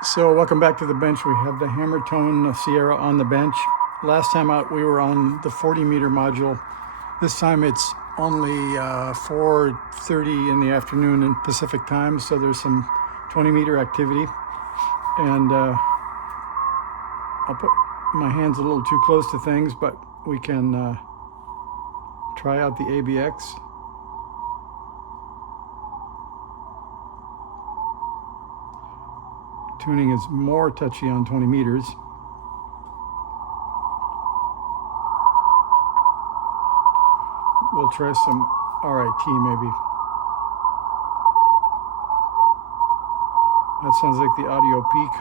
So welcome back to the bench. We have the Hammertone Sierra on the bench. Last time out we were on the 40 meter module. This time it's only 4:30 in the afternoon in Pacific time, so there's some 20 meter activity. And I'll put my hands a little too close to things, but we can try out the ABX. Tuning is more touchy on 20 meters. We'll try some RIT maybe. That sounds like the audio peak.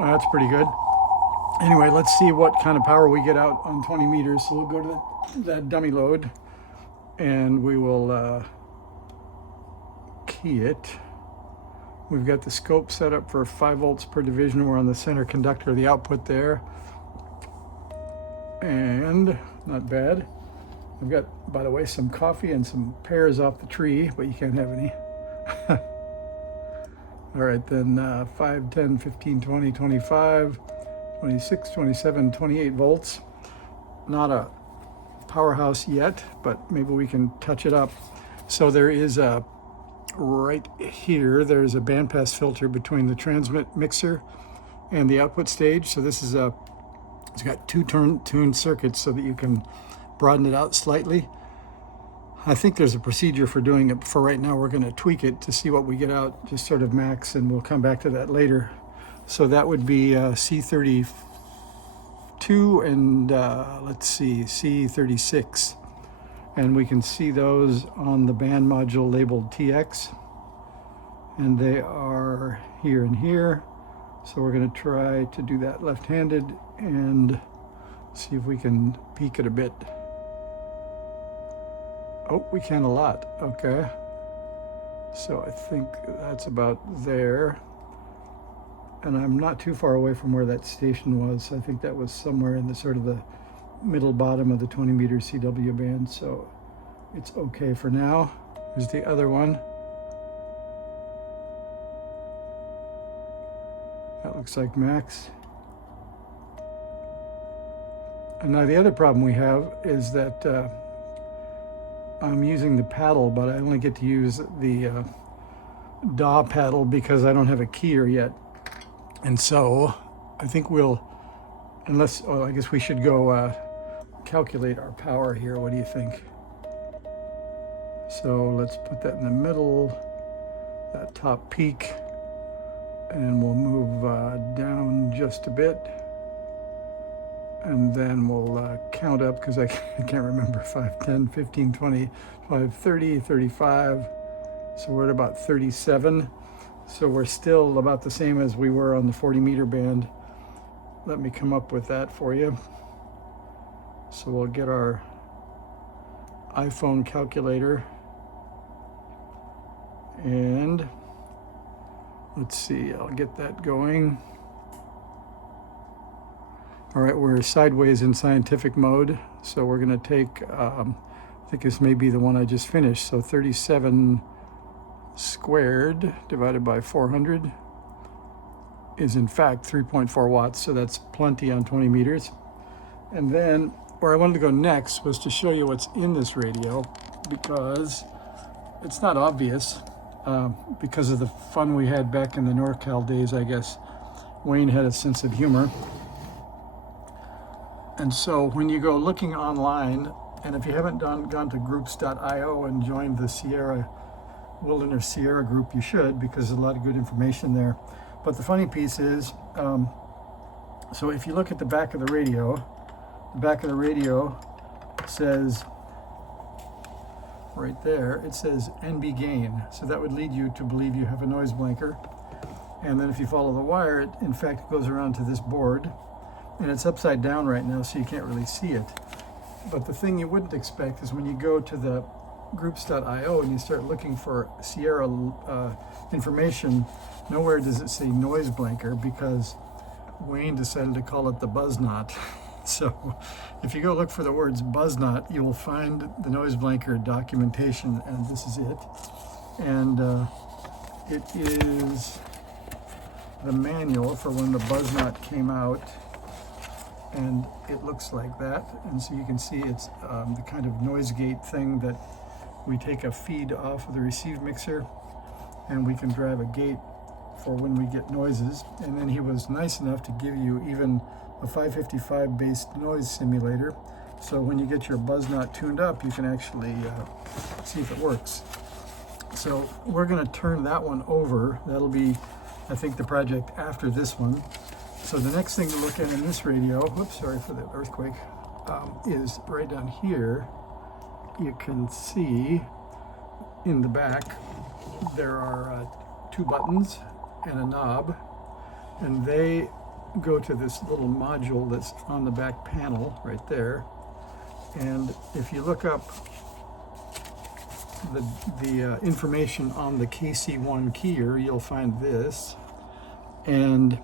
That's pretty good. Anyway, let's see what kind of power we get out on 20 meters. So we'll go to that dummy load and we will key it. We've got the scope set up for 5 volts per division. We're on the center conductor of the output there. And not bad. I've got, by the way, some coffee and some pears off the tree, but you can't have any. All right, then 5, 10, 15, 20, 25, 26, 27, 28 volts. Not a powerhouse yet, but maybe we can touch it up. So there is a, right here, there's a bandpass filter between the transmit mixer and the output stage. So this is it's got 2 tuned circuits so that you can broaden it out slightly. I think there's a procedure for doing it. For right now, we're going to tweak it to see what we get out, just sort of max, and we'll come back to that later. So that would be C32 and let's see, C36. And we can see those on the band module labeled TX. And they are here and here. So we're going to try to do that left-handed and see if we can peak it a bit. Oh, we can a lot. Okay. So I think that's about there. And I'm not too far away from where that station was. I think that was somewhere in the sort of the middle bottom of the 20 meter CW band. So it's okay for now. Here's the other one. That looks like max. And now the other problem we have is that I'm using the paddle, but I only get to use the DAW paddle because I don't have a keyer yet. And so I think we'll, I guess we should go calculate our power here. What do you think? So let's put that in the middle, that top peak, and we'll move down just a bit. And then we'll count up because I can't remember, 5, 10, 15, 20, 25, 30, 35. So we're at about 37. So we're still about the same as we were on the 40 meter band. Let me come up with that for you. So we'll get our iPhone calculator. And let's see, I'll get that going. All right, we're sideways in scientific mode. So we're going to take, I think this may be the one I just finished. So 37 squared divided by 400 is in fact 3.4 watts. So that's plenty on 20 meters. And then where I wanted to go next was to show you what's in this radio, because it's not obvious because of the fun we had back in the NorCal days, I guess. Wayne had a sense of humor. And so when you go looking online, and if you haven't gone to groups.io and joined the Wilderness Sierra group, you should, because there's a lot of good information there. But the funny piece is, so if you look at the back of the radio says, right there, it says NB gain. So that would lead you to believe you have a noise blanker. And then if you follow the wire, it in fact goes around to this board. And it's upside down right now, so you can't really see it. But the thing you wouldn't expect is when you go to the groups.io and you start looking for Sierra information, nowhere does it say noise blanker because Wayne decided to call it the buzz knot. So if you go look for the words buzz knot, you will find the noise blanker documentation, and this is it. And it is the manual for when the buzz knot came out, and it looks like that. And so you can see it's the kind of noise gate thing that we take a feed off of the receive mixer and we can drive a gate for when we get noises. And then he was nice enough to give you even a 555 based noise simulator, so when you get your buzz knot tuned up you can actually see if it works. So we're going to turn that one over. That'll be, I think, the project after this one. So the next thing to look at in this radio, whoops, sorry for the earthquake, is right down here. You can see in the back there are 2 buttons and a knob, and they go to this little module that's on the back panel right there. And if you look up the information on the KC1 keyer, you'll find this, and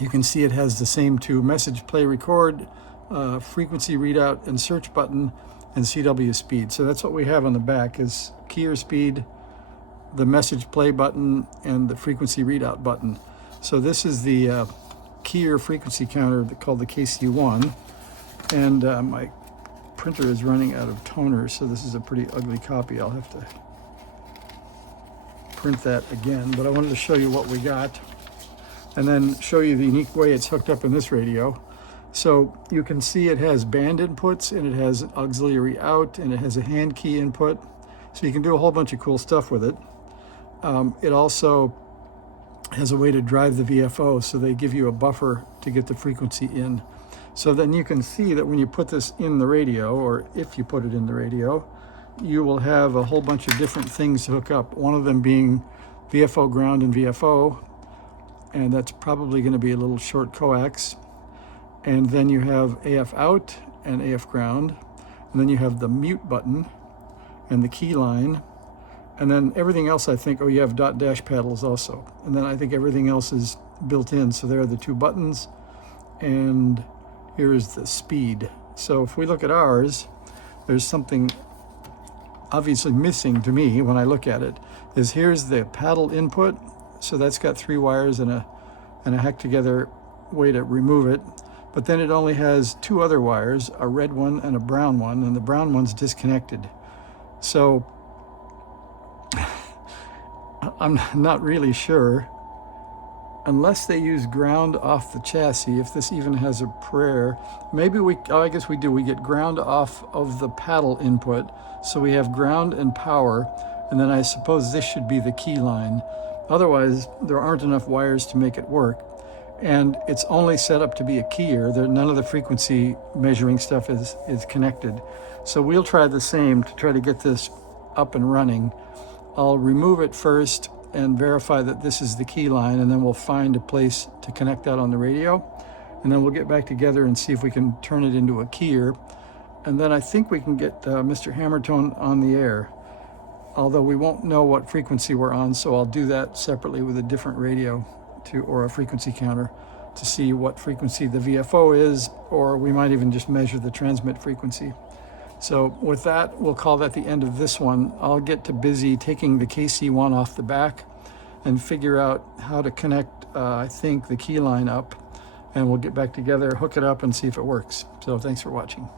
you can see it has the same 2 message play record, frequency readout and search button, and CW speed. So that's what we have on the back is keyer speed, the message play button, and the frequency readout button. So this is the keyer frequency counter called the KC1, and my printer is running out of toner, so this is a pretty ugly copy. I'll have to print that again, but I wanted to show you what we got and then show you the unique way it's hooked up in this radio. So you can see it has band inputs, and it has auxiliary out, and it has a hand key input, so you can do a whole bunch of cool stuff with it. It also has a way to drive the VFO, so they give you a buffer to get the frequency in. So then you can see that when you put this in the radio, or if you put it in the radio, you will have a whole bunch of different things to hook up. One of them being VFO ground and VFO, and that's probably going to be a little short coax. And then you have AF out and AF ground, and then you have the mute button and the key line. And then everything else, I think, you have dot dash paddles also. And then I think everything else is built in. So there are the 2 buttons, and here is the speed. So if we look at ours, there's something obviously missing to me when I look at it, is here's the paddle input. So that's got 3 wires and a hack together way to remove it. But then it only has 2 other wires, a red one and a brown one, and the brown one's disconnected. So I'm not really sure, unless they use ground off the chassis, if this even has a prayer. Maybe I guess we do. We get ground off of the paddle input, so we have ground and power, and then I suppose this should be the key line. Otherwise, there aren't enough wires to make it work. And it's only set up to be a keyer. None of the frequency measuring stuff is connected. So we'll try the same to try to get this up and running. I'll remove it first and verify that this is the key line, and then we'll find a place to connect that on the radio. And then we'll get back together and see if we can turn it into a keyer. And then I think we can get Mr. Hammertone on the air, although we won't know what frequency we're on, so I'll do that separately with a different radio or a frequency counter to see what frequency the VFO is, or we might even just measure the transmit frequency. So with that, we'll call that the end of this one. I'll get to busy taking the KC1 off the back and figure out how to connect, I think, the key line up, and we'll get back together, hook it up, and see if it works. So thanks for watching.